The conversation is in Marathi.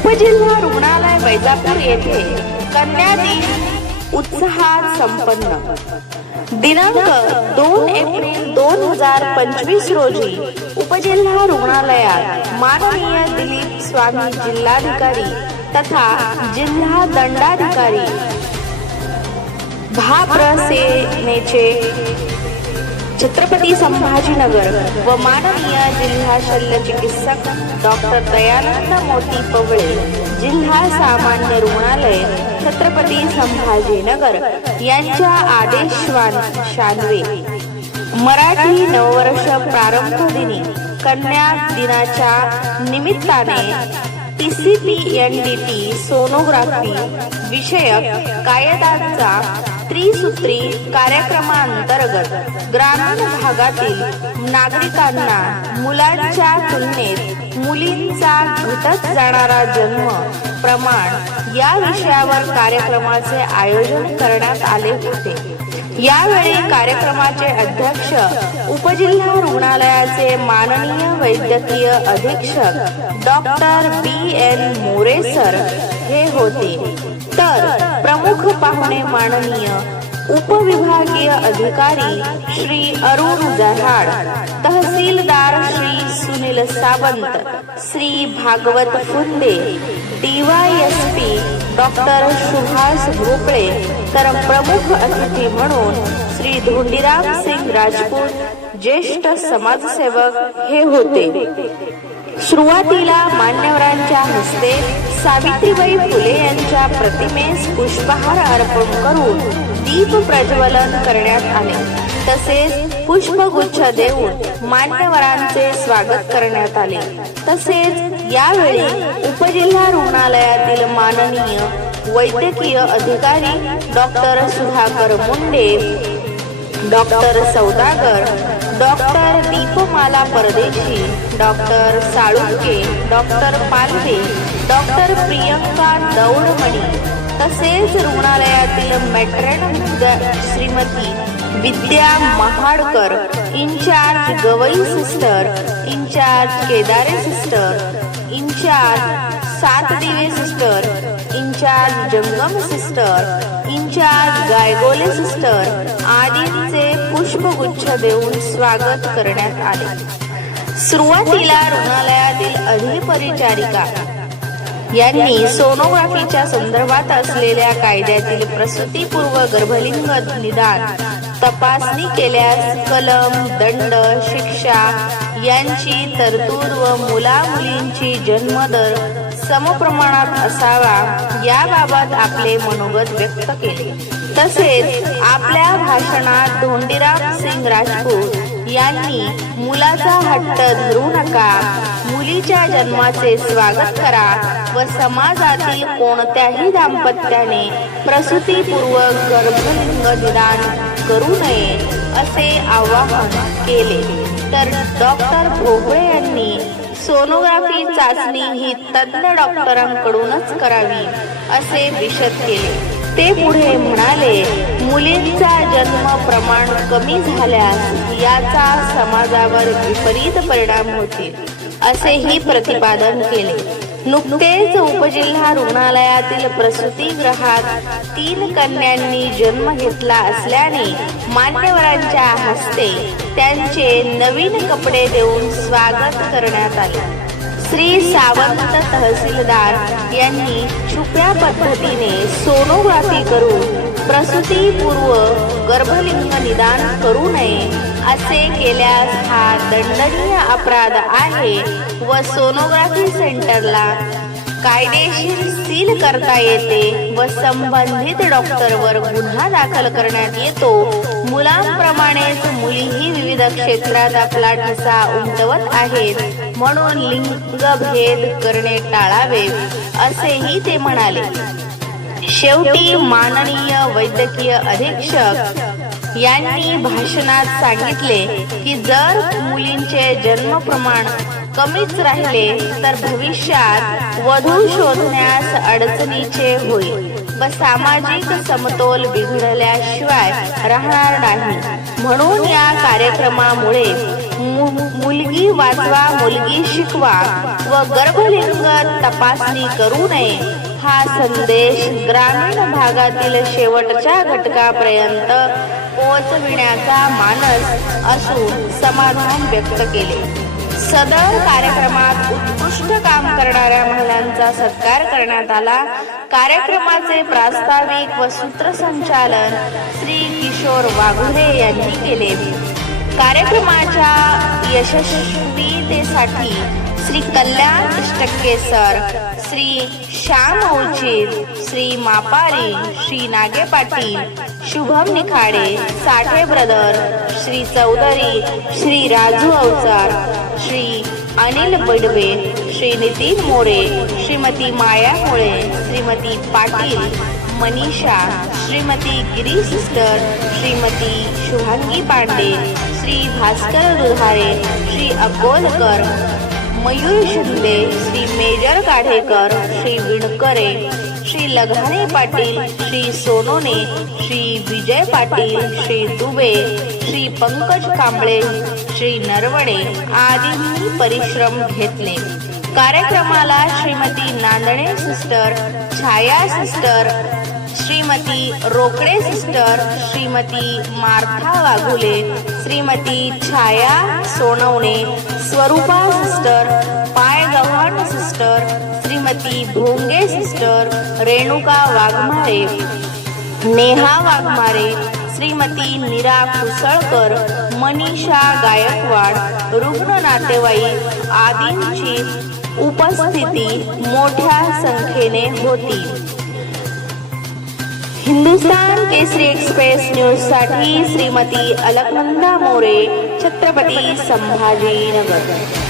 उपजिल्हा रुग्णालय वैजापूर येथे कन्या दिन उत्साहात संपन्न. दिनांक दोन एप्रिल दोन हजार पंचवीस रोजी उपजिल्हा रुग्णालयात माननीय दिलीप स्वामी जिल्हाधिकारी तथा जिल्हा दंडाधिकारी भाप्रसेनेचे छत्रपती संभाजीनगर व माननीय जिल्हा शल्य चिकित्सक डॉक्टर दयानंद मोती पवळे जिल्हा सामान्य रुग्णालय छत्रपती संभाजीनगर यांच्या आदेशवान शानवे. मराठी नववर्ष प्रारंभ दिनी कन्या दिनाच्या निमित्ताने T C P N D T sonography विषयक कायद्याचा त्रिसूत्री कार्यक्रमांतर्गत ग्रामीण भागातील नागरिकांना मुलांच्या तुलनेत मुलींचा घटत जाणारा जन्म प्रमाण या विषयावर कार्यक्रमाचे आयोजन करण्यात आले होते. यावेळी कार्यक्रमाचे अध्यक्ष उपजिल्हा रुग्णालयाचे माननीय वैद्यकीय अधीक्षक doctor B N More sir हे होते. तर प्रमुख पाहुणे माननीय उपविभागीय अधिकारी श्री अरुण जहाड तहसीलदार श्री सुनील सावंत श्री भागवत फुंदे डीवायएसपी डॉक्टर सुभाष भोपळे तर प्रमुख अतिथी म्हणून श्री धोंडीराम सिंग राजपूत ज्येष्ठ समाजसेवक हे होते. सुरुवातीला मान्यवरांच्या हस्ते सावित्रीबाई फुले यांच्या प्रतिमेस पुष्पहार अर्पण करून दीप प्रज्वलन करण्यात आले. तसेच पुष्पगुच्छ देऊन मान्यवरांचे स्वागत करण्यात आले. तसेच यावेळी उपजिल्हा रुग्णालयातील माननीय वैद्यकीय अधिकारी doctor Sudhakar Munde doctor Saudagar doctor Deepmala Pardeshi doctor Salunke doctor Palve doctor Priyanka Daudmani तसेच रुग्णालयातील matron Shrimati Vidya Mahadkar incharge Gawai sister incharge Kedare sister incharge Satdive sister incharge Jangam sister incharge Gaygole sister आदींचे पुष्पगुच्छ देऊन स्वागत करण्यात आले. सुरुवातीला रुग्णालयातील अधिपरिचारिका यांनी सोनोग्राफीच्या संदर्भात असलेल्या कायद्यातील प्रसूतीपूर्व गर्भलिंग निदान तपासणी केल्यास कलम दंड शिक्षा यांची तरतूद व मुला मुलींची जन्मदर समप्रमाणात असावा याबाबत आपले मनोगत व्यक्त केले. तसेच आपल्या भाषणात धोंडीराम सिंग राजपूत यांनी मुलाचा हट्ट धरू नका मुलीच्या जन्माचे स्वागत करा व समाजातील कोणत्याही दाम्पत्याने प्रसूतीपूर्वक गर्भलिंग निदान करू नये असे आवाहन केले. तर डॉक्टर भोगळे यांनी सोनोग्राफी चाचणी ही तज्ज्ञ डॉक्टरांकडूनच करावी असे विशद केले. ते पुढे म्हणाले मुलींचा जन्म प्रमाण कमी झाल्यास याचा समाजावर विपरीत परिणाम होतील असेही प्रतिपादन केले. नुकतेच उपजिल्हा रुग्णालयातील प्रसूतीगृहात तीन कन्यांनी जन्म घेतला असल्याने मान्यवरांच्या हस्ते त्यांचे नवीन कपडे देऊन स्वागत करण्यात आले. श्री सावंत तहसीलदार यांनी छुप्या पद्धतीने सोनोग्राफी करून प्रसूतीपूर्व गर्भलिंग निदान करू नये असे केल्यास हा दंडनीय अपराध आहे व सोनोग्राफी सेंटरला कायदेशीर सील करता येते व संबंधित डॉक्टरवर गुन्हा दाखल करण्यात येतो. मुलांप्रमाणेच मुलीही विविध क्षेत्रात आपला ठसा उमटवत आहेत. म्हणून लिंगभेद करणे टाळावे असेही ते म्हणाले. शेवटी माननीय वैद्यकीय अधीक्षक यांनी भाषणात सांगितले की जर मुलींचे जन्म प्रमाण कमीच राहिले तर भविष्यात वधू शोधण्यास अडचणीचे होईल व सामाजिक समतोल बिघडल्याशिवाय राहणार नाही. म्हणून या कार्यक्रमामुळे मुलगी वाचवा मुलगी शिकवा व गर्भलिंग तपासणी करू नये हा संदेश ग्रामीण भागातील शेवटच्या घटकापर्यंत पोहोचविण्याचा मानस असून समाधान व्यक्त केले. सदर कार्यक्रमात उत्कृष्ट काम करणाऱ्या महिलांचा सत्कार करण्यात आला. कार्यक्रमाचे प्रास्ताविक व सूत्रसंचालन श्री किशोर वाघुरे यांनी केले. कार्यक्रमाच्या यशस्वीतेसाठी Shri Kalyan Ishtakke sir Shri Shyam Auchit Shri Mapari Shri Nage Patil Shubham Nikhade Sathe brother Shri Chaudhari Shri Raju Awachar Shri Anil Badve Shri Nitin More Shrimati Maya Mole Shrimati Patil Manisha Shrimati Giri sister Shrimati Shubhangi Pande Shri Bhaskar Dudhare Shri Akolkar Mayur Shinde Shri major Kadhekar Shri Vinkare Shri Laghane Patil Shri Sonone Shri Vijay Patil Shri Dube Shri Pankaj Kamble Shri Narawane आदींनी परिश्रम घेतले. कार्यक्रमाला Shrimati Nandane sister Chhaya sister Shrimati Rokade sister Shrimati Martha Waghule Shrimati Chhaya Sonawane Swarupa sister Pai Gavhan sister Shrimati Bhonge sister Renuka Waghmare Neha Waghmare Shrimati Neera Kusalkar Manisha Gaikwad रुग्ण नातेवाईक आदींची उपस्थिती मोठ्या संख्येने होती. हिंदुस्तान केसरी एक्सप्रेस न्यूजसाठी श्रीमती अलकनंदा मोरे छत्रपती संभाजीनगर.